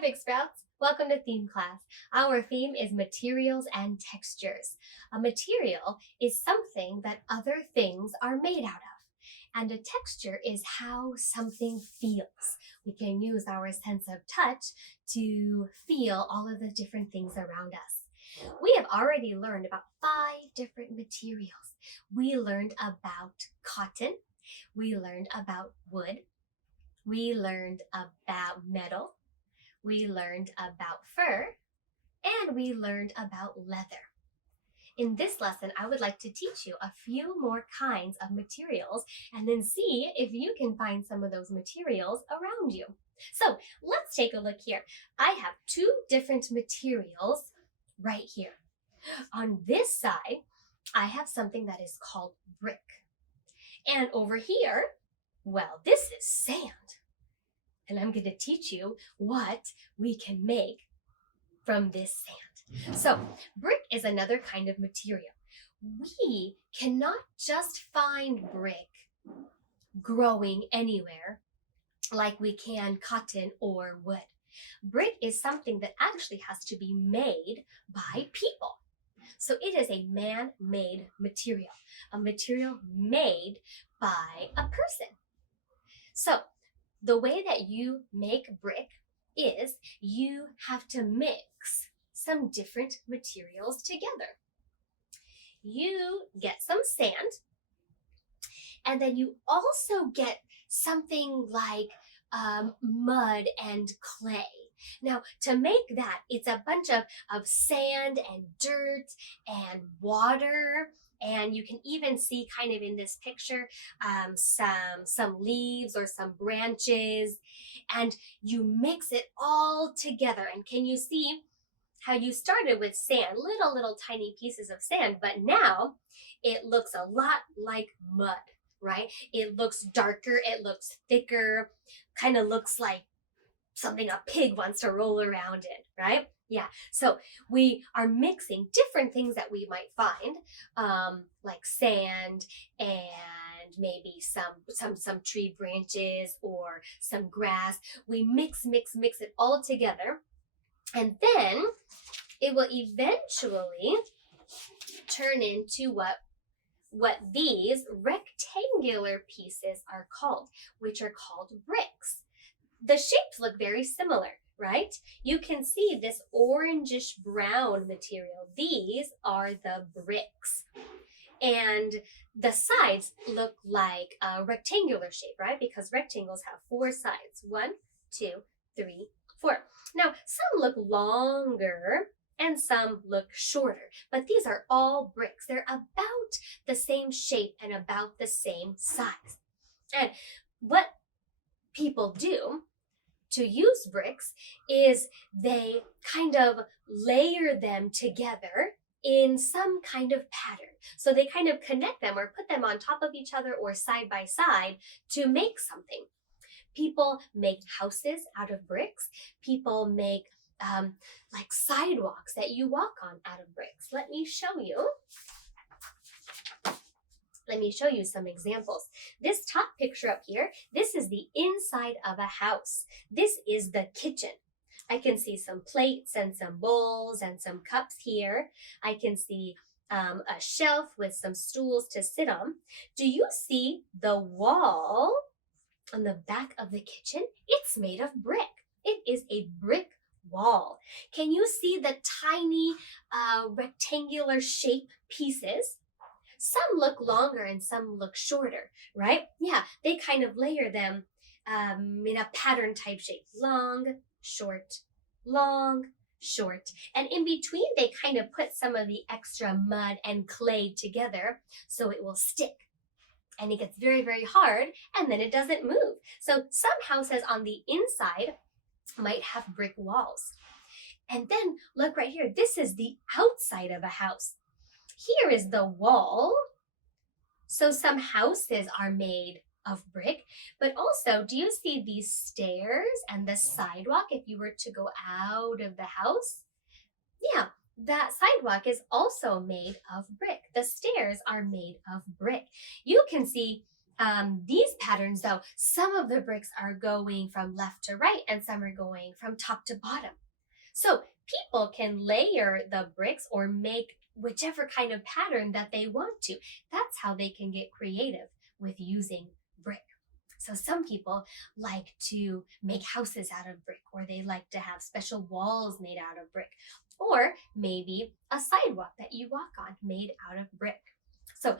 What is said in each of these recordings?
Hi, Big Sprouts. Welcome to theme class. Our theme is materials and textures. A material is something that other things are made out of. And a texture is how something feels. We can use our sense of touch to feel all of the different things around us. We have already learned about 5 different materials. We learned about cotton. We learned about wood. We learned about metal. We learned about fur. And we learned about leather. In this lesson, I would like to teach you a few more kinds of materials and then see if you can find some of those materials around you. So let's take a look here. I have 2 different materials right here. On this side, I have something that is called brick. And over here, well, this is sand. And I'm going to teach you what we can make from this sand. So, brick is another kind of material. We cannot just find brick growing anywhere like we can cotton or wood. Brick is something that actually has to be made by people. So it is a man-made material, a material made by a person. So the way that you make brick is you have to mix some different materials together. You get some sand, and then you also get something like mud and clay. Now, to make that, it's a bunch of sand and dirt and water, and you can even see kind of in this picture some leaves or some branches, and you mix it all together. And can you see how you started with sand, little tiny pieces of sand, but now it looks a lot like mud, right? It looks darker, it looks thicker, kind of looks like something a pig wants to roll around in, right? Yeah, so we are mixing different things that we might find, like sand and maybe some tree branches or some grass. We mix it all together, and then it will eventually turn into what these rectangular pieces are called, which are called bricks. The shapes look very similar, right? You can see this orangish brown material. These are the bricks. And the sides look like a rectangular shape, right? Because rectangles have 4 sides. 1, 2, 3, 4. Now, some look longer and some look shorter, but these are all bricks. They're about the same shape and about the same size. And what people do to use bricks is they kind of layer them together in some kind of pattern. So they kind of connect them or put them on top of each other or side by side to make something. People make houses out of bricks. People make like sidewalks that you walk on out of bricks. Let me show you some examples. This top picture up here, this is the inside of a house. This is the kitchen. I can see some plates and some bowls and some cups here. I can see a shelf with some stools to sit on. Do you see the wall on the back of the kitchen? It's made of brick. It is a brick wall. Can you see the tiny rectangular shape pieces? Some look longer and some look shorter, right? Yeah, they kind of layer them in a pattern type shape. Long, short, and in between they kind of put some of the extra mud and clay together so it will stick. And it gets very, very hard, and then it doesn't move. So some houses on the inside might have brick walls. And then look right here, this is the outside of a house. Here is the wall. So some houses are made of brick, but also, do you see these stairs and the sidewalk if you were to go out of the house? Yeah, that sidewalk is also made of brick. The stairs are made of brick. You can see These patterns, though, some of the bricks are going from left to right and some are going from top to bottom. So people can layer the bricks or make whichever kind of pattern that they want to. That's how they can get creative with using brick. So some people like to make houses out of brick, or they like to have special walls made out of brick, or maybe a sidewalk that you walk on made out of brick. So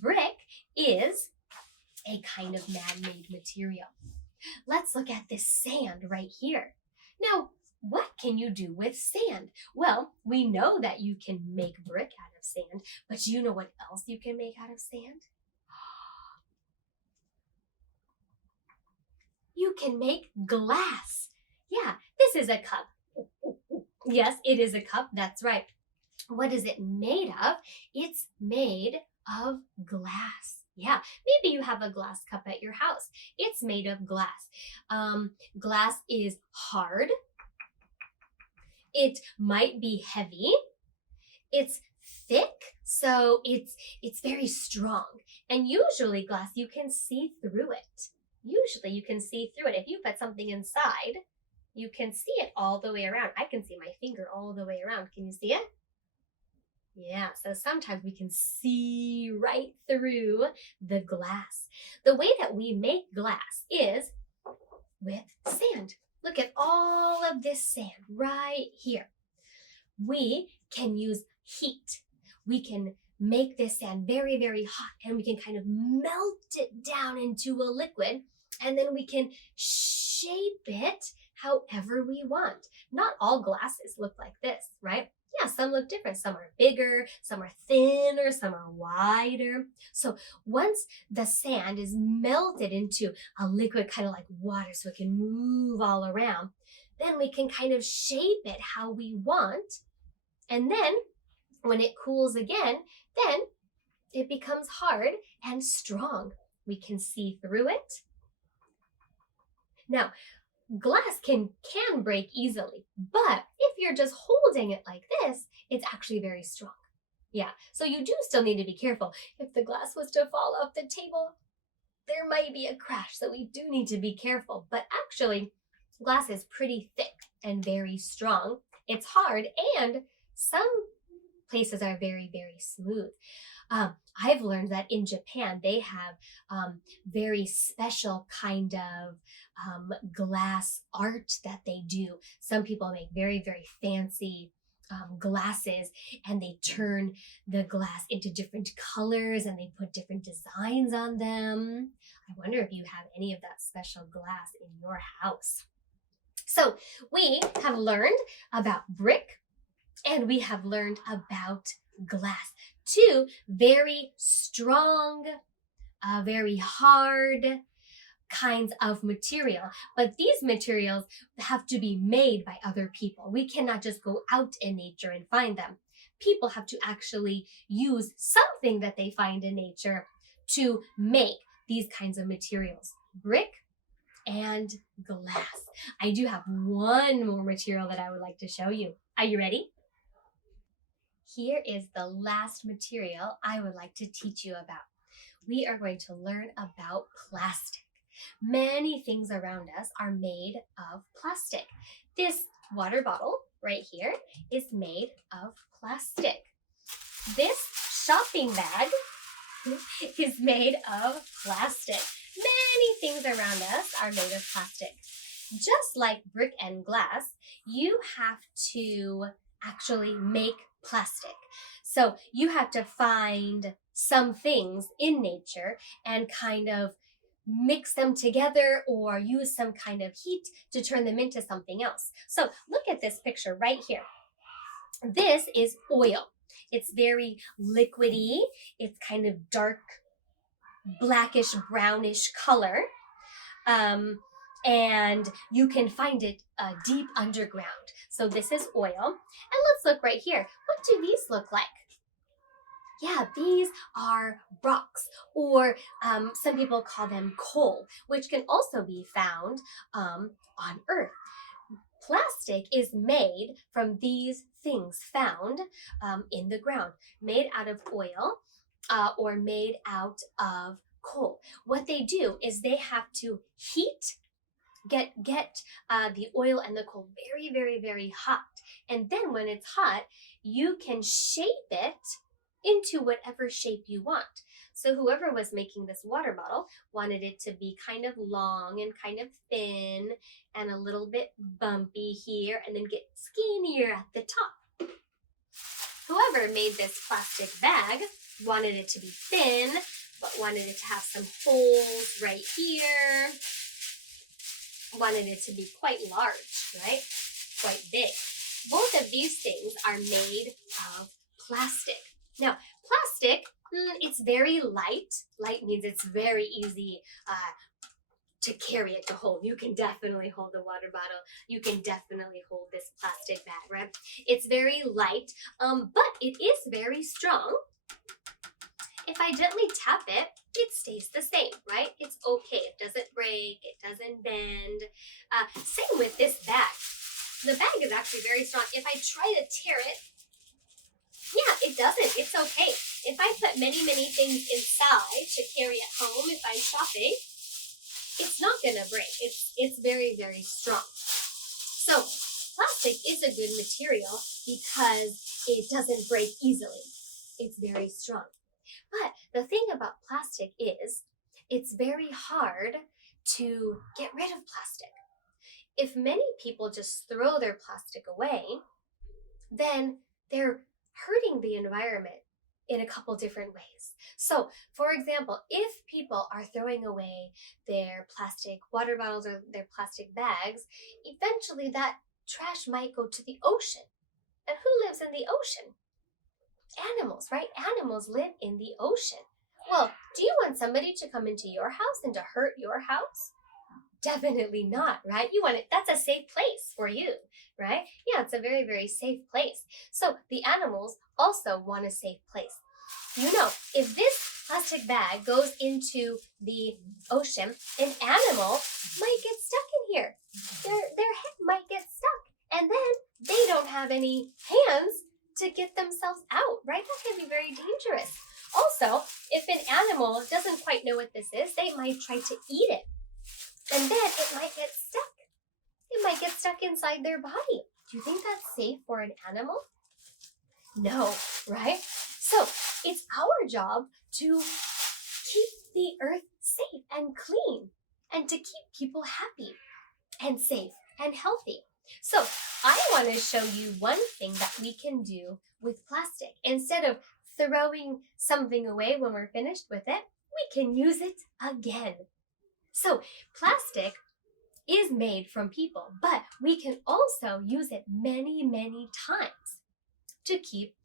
brick is a kind of man-made material. Let's look at this sand right here. Now, what can you do with sand? Well, we know that you can make brick out of sand, but do you know what else you can make out of sand? You can make glass. Yeah, this is a cup. Yes, it is a cup. That's right. What is it made of? It's made of glass. Yeah, maybe you have a glass cup at your house. It's made of glass. Glass is hard. It might be heavy. It's thick, so it's very strong. And usually glass, you can see through it. Usually you can see through it. If you put something inside, you can see it all the way around. I can see my finger all the way around. Can you see it? Yeah, so sometimes we can see right through the glass. The way that we make glass is with sand. Look at all of this sand right here. We can use heat. We can make this sand very, very hot, and we can kind of melt it down into a liquid, and then we can shape it however we want. Not all glasses look like this, right? Yeah, some look different. Some are bigger, some are thinner, some are wider. So once the sand is melted into a liquid kind of like water so it can move all around, then we can kind of shape it how we want. And then when it cools again, then it becomes hard and strong. We can see through it. Now, glass can break easily, but if you're just holding it like this, it's actually very strong. Yeah, so you do still need to be careful. If the glass was to fall off the table, there might be a crash, so we do need to be careful. But actually, glass is pretty thick and very strong. It's hard, and some places are very, very smooth. I've learned that in Japan, they have very special kind of glass art that they do. Some people make very, very fancy glasses, and they turn the glass into different colors and they put different designs on them. I wonder if you have any of that special glass in your house. So we have learned about brick and we have learned about glass. Two very strong, very hard kinds of material. But these materials have to be made by other people. We cannot just go out in nature and find them. People have to actually use something that they find in nature to make these kinds of materials. Brick and glass. I do have one more material that I would like to show you. Are you ready? Here is the last material I would like to teach you about. We are going to learn about plastic. Many things around us are made of plastic. This water bottle right here is made of plastic. This shopping bag is made of plastic. Many things around us are made of plastic. Just like brick and glass, you have to actually make plastic. So you have to find some things in nature and kind of mix them together or use some kind of heat to turn them into something else. So look at this picture right here. This is oil. It's very liquidy. It's kind of dark, blackish, brownish color. And you can find it deep underground. So this is oil. And let's look right here. What do these look like? Yeah, these are rocks, or some people call them coal, which can also be found on Earth. Plastic is made from these things found in the ground, made out of oil or made out of coal. What they do is they have to get the oil and the coal very, very, very hot. And then when it's hot, you can shape it into whatever shape you want. So whoever was making this water bottle wanted it to be kind of long and kind of thin and a little bit bumpy here and then get skinnier at the top. Whoever made this plastic bag wanted it to be thin, but wanted it to have some holes right here. Wanted it to be quite large, right? Quite big. Both of these things are made of plastic. Now, plastic, it's very light. Light means it's very easy to carry it, to hold. You can definitely hold the water bottle. You can definitely hold this plastic bag, right? It's very light, but it is very strong. If I gently tap it, it stays the same, right? It's okay. It doesn't break. It doesn't bend. Same with this bag. The bag is actually very strong. If I try to tear it, yeah, it doesn't. It's okay. If I put many, many things inside to carry at home, if I'm shopping, it's not going to break. It's very, very strong. So plastic is a good material because it doesn't break easily. It's very strong. But the thing about plastic is it's very hard to get rid of plastic. If many people just throw their plastic away, then they're hurting the environment in a couple different ways. So, for example, if people are throwing away their plastic water bottles or their plastic bags, eventually that trash might go to the ocean. And who lives in the ocean? Animals, right? Animals live in the ocean. Well, do you want somebody to come into your house and to hurt your house? Definitely not, right? You want it, that's a safe place for you, right? Yeah, it's a very, very safe place. So the animals also want a safe place. You know, if this plastic bag goes into the ocean, an animal might get stuck in here. Their head might get stuck, and then they don't have any hands to get themselves out, right? That can be very dangerous. Also, if an animal doesn't quite know what this is, they might try to eat it. And then it might get stuck. It might get stuck inside their body. Do you think that's safe for an animal? No, right? So it's our job to keep the earth safe and clean and to keep people happy and safe and healthy. So I want to show you one thing that we can do with plastic. Instead of throwing something away when we're finished with it, we can use it again. So plastic is made from people, but we can also use it many, many times to keep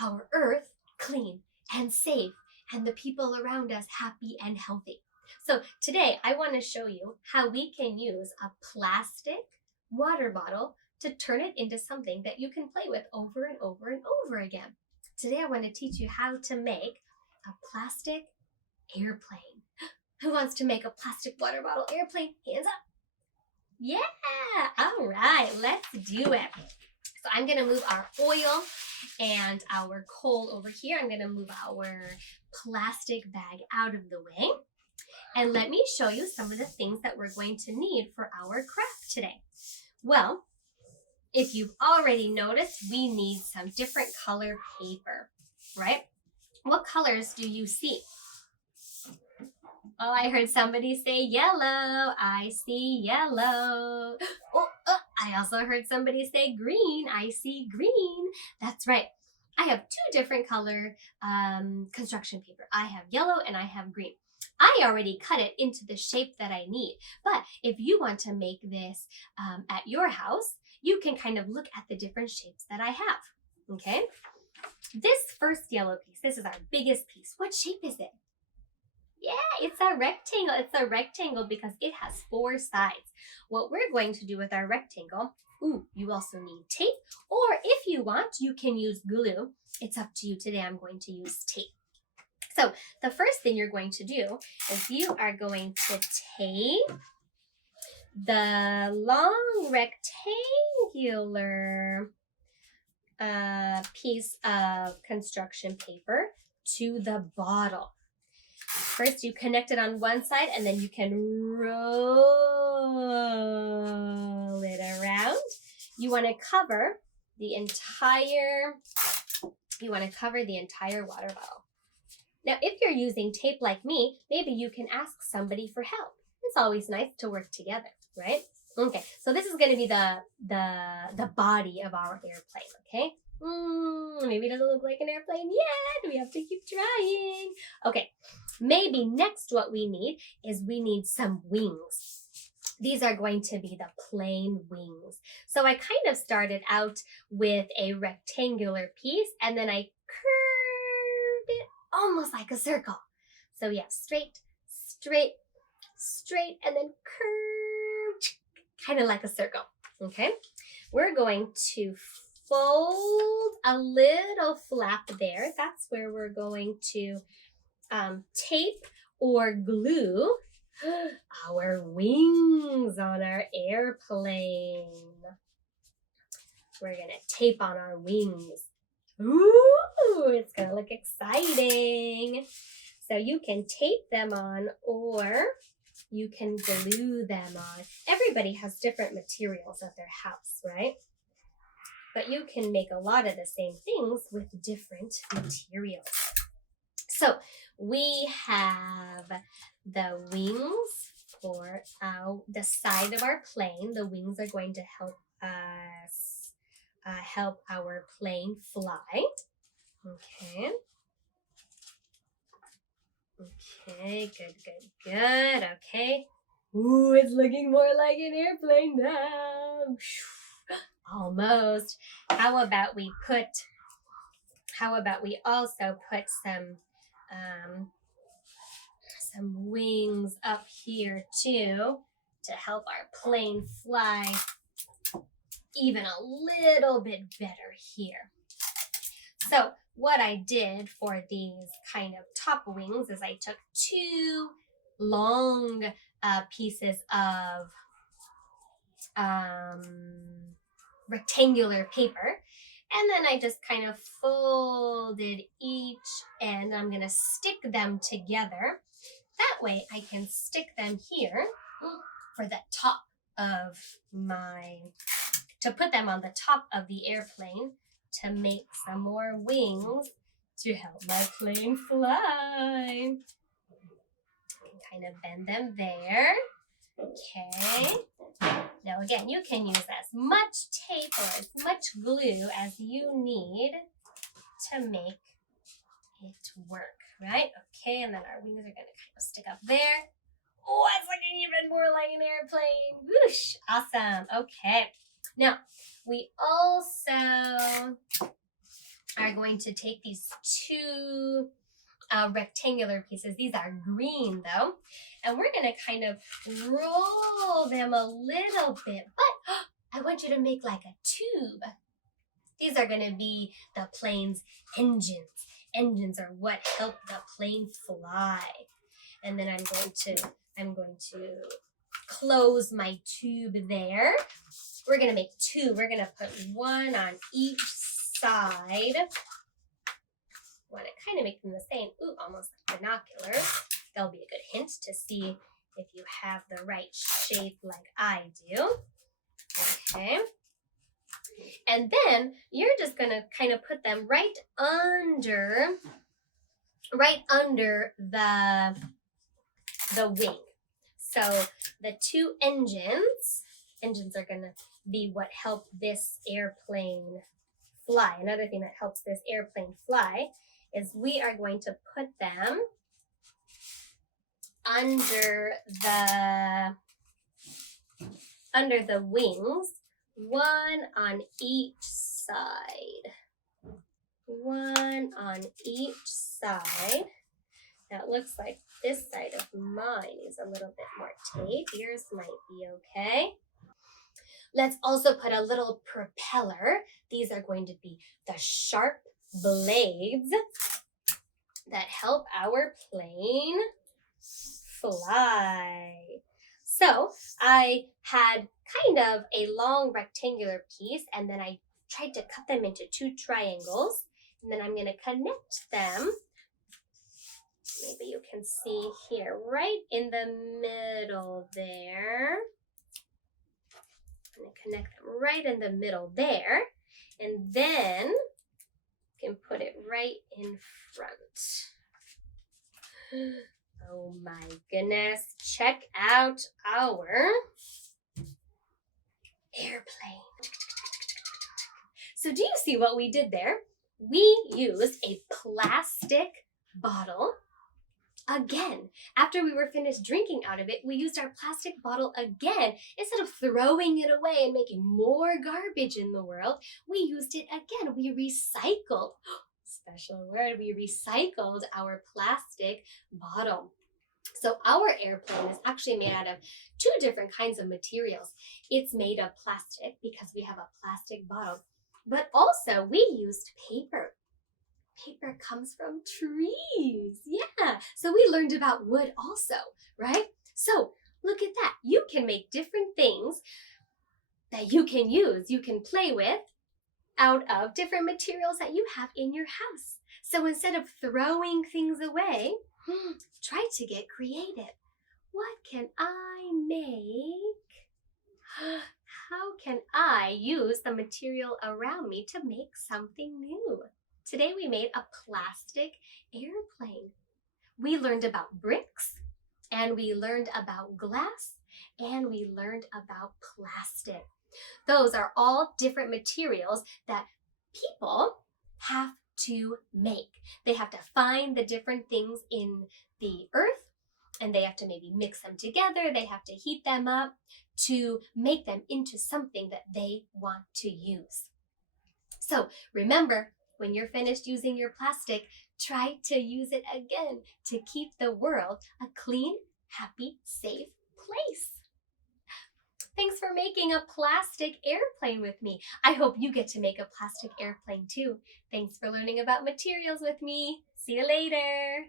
our earth clean and safe and the people around us happy and healthy. So today I want to show you how we can use a plastic water bottle to turn it into something that you can play with over and over and over again. Today I want to teach you how to make a plastic airplane. Who wants to make a plastic water bottle airplane? Hands up. Yeah, all right, let's do it. So I'm gonna move our oil and our coal over here. I'm gonna move our plastic bag out of the way. And let me show you some of the things that we're going to need for our craft today. Well, if you've already noticed, we need some different color paper, right? What colors do you see? Oh, I heard somebody say yellow. I see yellow. I also heard somebody say green. I see green. That's right. I have two different color construction paper. I have yellow and I have green. I already cut it into the shape that I need. But if you want to make this at your house, you can kind of look at the different shapes that I have. Okay? This first yellow piece, this is our biggest piece. What shape is it? Yeah, it's a rectangle. It's a rectangle because it has 4 sides. What we're going to do with our rectangle, you also need tape, or if you want, you can use glue. It's up to you. Today I'm going to use tape. So the first thing you're going to do is you are going to tape the long rectangular piece of construction paper to the bottle. First, you connect it on one side, and then you can roll it around. You want to cover the entire water bottle. Now, if you're using tape like me, maybe you can ask somebody for help. It's always nice to work together, right? Okay, so this is going to be the body of our airplane, okay? Maybe it doesn't look like an airplane yet. We have to keep trying. Okay, maybe next what we need is we need some wings. These are going to be the plain wings. So I kind of started out with a rectangular piece, and then I curved it almost like a circle. So yeah, straight, straight, straight, and then curved, kind of like a circle, okay? We're going to fold a little flap there. That's where we're going to tape or glue our wings on our airplane. We're gonna tape on our wings. Ooh, it's gonna look exciting. So you can tape them on or you can glue them on. Everybody has different materials at their house, right? But you can make a lot of the same things with different materials. So we have the wings for the side of our plane. The wings are going to help us help our plane fly. Okay. Okay, good, good, good. Okay. Ooh, it's looking more like an airplane now. Almost. How about we also put some wings up here too to help our plane fly even a little bit better here. So what I did for these kind of top wings is I took two long pieces of rectangular paper, and then I just kind of folded each end. I'm going to stick them together. That way I can stick them here for the top of to put them on the top of the airplane to make some more wings to help my plane fly. Kind of bend them there. Okay. Now again, you can use as much tape or as much glue as you need to make it work, right? Okay, and then our wings are going to kind of stick up there. Oh, it's looking even more like an airplane. Whoosh! Awesome. Okay. Now, we also are going to take these two rectangular pieces. These are green though. And we're going to kind of roll them a little bit. But I want you to make like a tube. These are going to be the plane's engines. Engines are what help the plane fly. And then I'm going to close my tube there. We're going to make two. We're going to put one on each side. Want to kind of make them the same. Ooh, almost like binoculars. That'll be a good hint to see if you have the right shape like I do. Okay. And then you're just going to kind of put them right under the wing. So the two engines are going to be what help this airplane fly. Another thing that helps this airplane fly is we are going to put them under the wings, one on each side. One on each side. That looks like this side of mine is a little bit more tape. Yours might be okay. Let's also put a little propeller. These are going to be the sharp blades that help our plane fly. So I had kind of a long rectangular piece, and then I tried to cut them into two triangles, and then I'm going to connect them Maybe you can see here, right in the middle there. I'm going to connect them right in the middle there. And then you can put it right in front. Oh my goodness. Check out our airplane. So do you see what we did there? We used a plastic bottle. Again, after we were finished drinking out of it, we used our plastic bottle again. Instead of throwing it away and making more garbage in the world, we used it again. We recycled, special word, we recycled our plastic bottle. So our airplane is actually made out of two different kinds of materials. It's made of plastic because we have a plastic bottle, but also we used paper. Paper comes from trees. Yeah. So we learned about wood also, right? So look at that. You can make different things that you can use, you can play with out of different materials that you have in your house. So instead of throwing things away, try to get creative. What can I make? How can I use the material around me to make something new? Today we made a plastic airplane. We learned about bricks, and we learned about glass, and we learned about plastic. Those are all different materials that people have to make. They have to find the different things in the earth, and they have to maybe mix them together. They have to heat them up to make them into something that they want to use. So remember, when you're finished using your plastic, try to use it again to keep the world a clean, happy, safe place. Thanks for making a plastic airplane with me. I hope you get to make a plastic airplane too. Thanks for learning about materials with me. See you later.